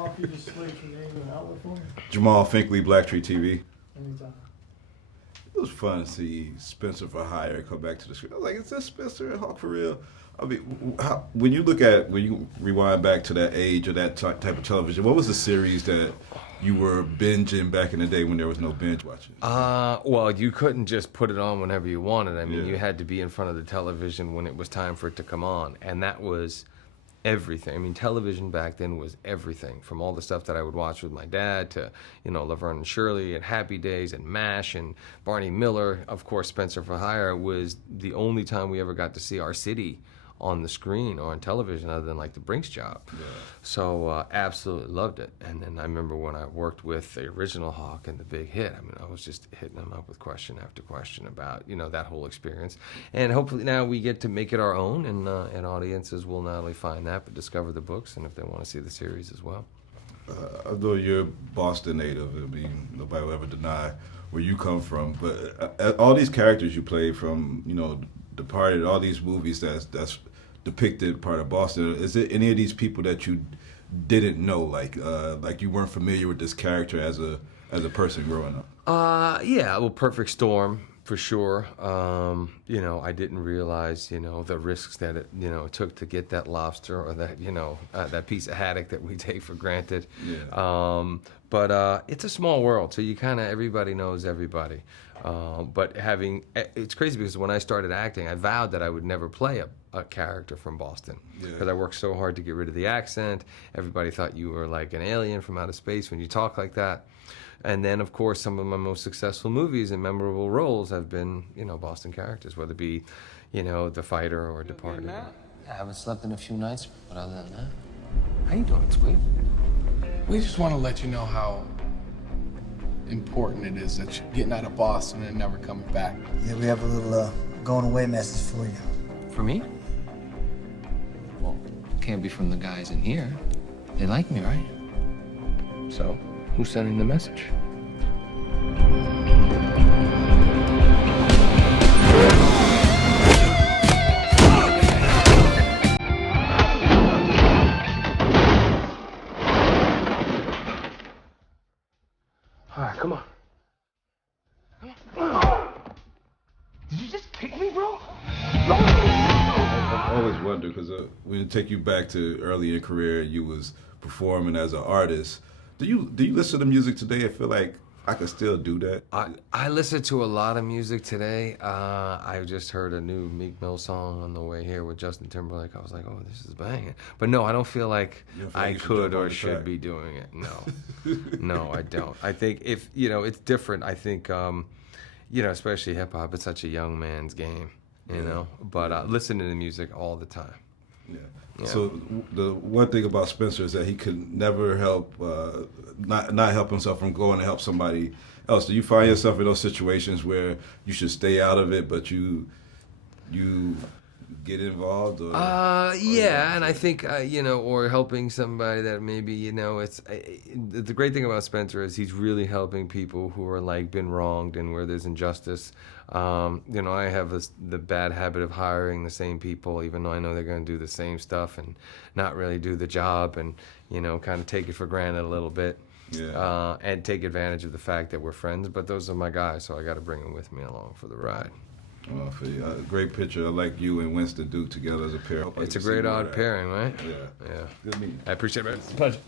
Jamal, if you just slate your name and outlet for me. Jamal Finkley, BLACKTREE TV. Anytime. It was fun to see Spenser for Hire come back to the screen. I was like, is that Spenser and Hawk for real? I mean, when you rewind back to that age or that type of television, what was the series that you were binging back in the day when there was no binge watching? Well, you couldn't just put it on whenever you wanted. I mean, Yeah. you had to be in front of the television when it was time for it to come on, and that was everything. I mean, television back then was everything, from all the stuff that I would watch with my dad to, Laverne and Shirley and Happy Days and MASH and Barney Miller. Of course, Spenser for Hire was the only time we ever got to see our city on the screen or on television other than like the Brinks job. Yeah. So absolutely loved it. And then I remember when I worked with the original Hawk and the Big Hit, I mean, I was just hitting them up with question after question about, that whole experience. And hopefully now we get to make it our own, and audiences will not only find that, but discover the books, and if they want to see the series as well. Although you're Boston native, I mean, nobody will ever deny where you come from, but all these characters you played from, Departed, all these movies that's depicted part of Boston, is it any of these people that you didn't know, like you weren't familiar with this character as a person growing up? Yeah, well, Perfect Storm for sure. I didn't realize, the risks that it took to get that lobster or that, that piece of haddock that we take for granted. Yeah. But it's a small world, so everybody knows everybody. But it's crazy because when I started acting, I vowed that I would never play a character from Boston, because I worked so hard to get rid of the accent. Everybody thought you were like an alien from outer space when you talk like that. And then, of course, some of my most successful movies and memorable roles have been, Boston characters, whether it be, The Fighter or Departed. I haven't slept in a few nights, but other than that. How you doing, sweet? We just want to let you know how important it is that you're getting out of Boston and never coming back. Yeah, we have a little going away message for you. For me? Well, can't be from the guys in here. They like me, right? So, who's sending the message? All right, come on. Did you just kick me, bro? I always wonder, because when it take you back to early in your career, you was performing as an artist. Do you listen to music today and feel like I could still do that? I listen to a lot of music today. I just heard a new Meek Mill song on the way here with Justin Timberlake. I was like, oh, this is banging. But no, I don't feel like I could or should be doing it. No, no, I don't. I think if, it's different. I think, especially hip hop, it's such a young man's game, but listening to music all the time. Yeah. Yeah. So the one thing about Spenser is that he could never help, not help himself from going to help somebody else. Do you find yourself in those situations where you should stay out of it, but you get involved? Or yeah, and I think, or helping somebody that maybe, it's the great thing about Spenser is he's really helping people who are like been wronged and where there's injustice. I have the bad habit of hiring the same people, even though I know they're going to do the same stuff and not really do the job, and, kind of take it for granted a little bit. Yeah. And take advantage of the fact that we're friends, but those are my guys, so I got to bring them with me along for the ride. Oh, for you. Great picture. I like you and Winston Duke together as a pair. It's a great odd pairing, right? Yeah. Yeah. Good meeting. I appreciate it, man. It's a pleasure.